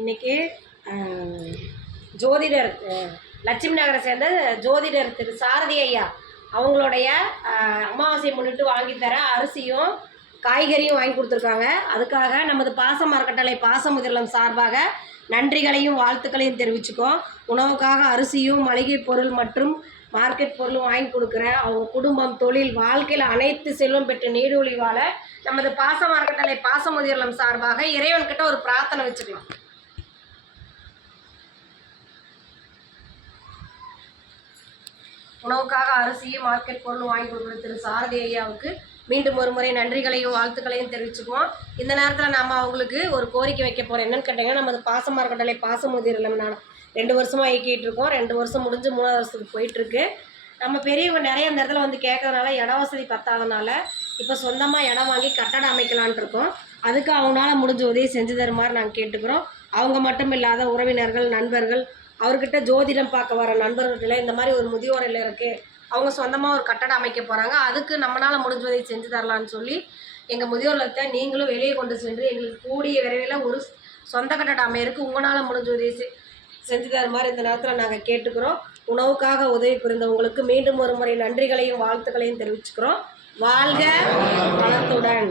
இன்னைக்கு ஜோதிடர் லட்சுமி நகரை சேர்ந்த ஜோதிடர் திரு சாரதி ஐயா அவங்களுடைய அமாவாசையை முன்னிட்டு வாங்கித்தர அரிசியும் காய்கறியும் வாங்கி கொடுத்துருக்காங்க. அதுக்காக நமது பாசம் அறக்கட்டளை பாசமுதிர்லம் சார்பாக நன்றிகளையும் வாழ்த்துக்களையும் தெரிவிச்சுக்கோம். உணவுக்காக அரிசியும் மளிகை பொருள் மற்றும் மார்க்கெட் பொருளும் வாங்கி கொடுக்குறேன். அவங்க குடும்பம், தொழில், வாழ்க்கையில் அனைத்து செல்வம் பெற்று நீடூழி வாழ நமது பாசம் அறக்கட்டளை பாசமுதிர்லம் சார்பாக இறைவன்கிட்ட ஒரு பிரார்த்தனை வச்சுக்கலாம். உணவுக்காக அரிசியும் மார்க்கெட் பொருளும் வாங்கி கொடுக்குற திரு சாரதி ஐயாவுக்கு மீண்டும் ஒரு முறை நன்றிகளையும் வாழ்த்துக்களையும் தெரிவிச்சுக்குவோம். இந்த நேரத்தில் நம்ம அவங்களுக்கு ஒரு கோரிக்கை வைக்க போகிறோம். என்னென்னு கேட்டிங்கன்னா, நமது பாசம் அறக்கட்டளை பாசமுதிர்லம் நான் 2 வருஷமாக இயக்கிட்டு இருக்கோம். 2 வருஷம் முடிஞ்சு 3வது வருஷத்துக்கு போயிட்டுருக்கு. நம்ம பெரியவங்க நிறைய இந்த இடத்துல வந்து கேட்கறதுனால இட வசதி பத்தாதனால இப்போ சொந்தமாக இடம் வாங்கி கட்டடம் அமைக்கலான் இருக்கோம். அதுக்கு அவங்களால முடிஞ்ச உதவி செஞ்சு தருமாறு நாங்கள் கேட்டுக்கிறோம். அவங்க மட்டும் இல்லாத உறவினர்கள், நண்பர்கள், அவர்கிட்ட ஜோதிடம் பார்க்க வர நண்பர்கள்கிட்ட இந்த மாதிரி ஒரு முதியோர் இல்லம் இருக்குது, அவங்க சொந்தமாக ஒரு கட்டடம் அமைக்க போகிறாங்க, அதுக்கு நம்மளால் முடிஞ்ச உதவி செஞ்சு தரலான்னு சொல்லி எங்கள் முதியோர் இல்லத்தை நீங்களும் வெளியே கொண்டு சென்று எங்களுக்கு கூடிய விரைவில் ஒரு சொந்த கட்டடம் அமையருக்கு உங்களால் முடிஞ்ச உதவி செஞ்சு தருமாறு இந்த நேரத்தில் நாங்கள் கேட்டுக்கிறோம். உணவுக்காக உதவி புரிந்தவங்களுக்கு மீண்டும் ஒரு முறை நன்றிகளையும் வாழ்த்துக்களையும் தெரிவிச்சுக்கிறோம். வாழ்க வளத்துடன்.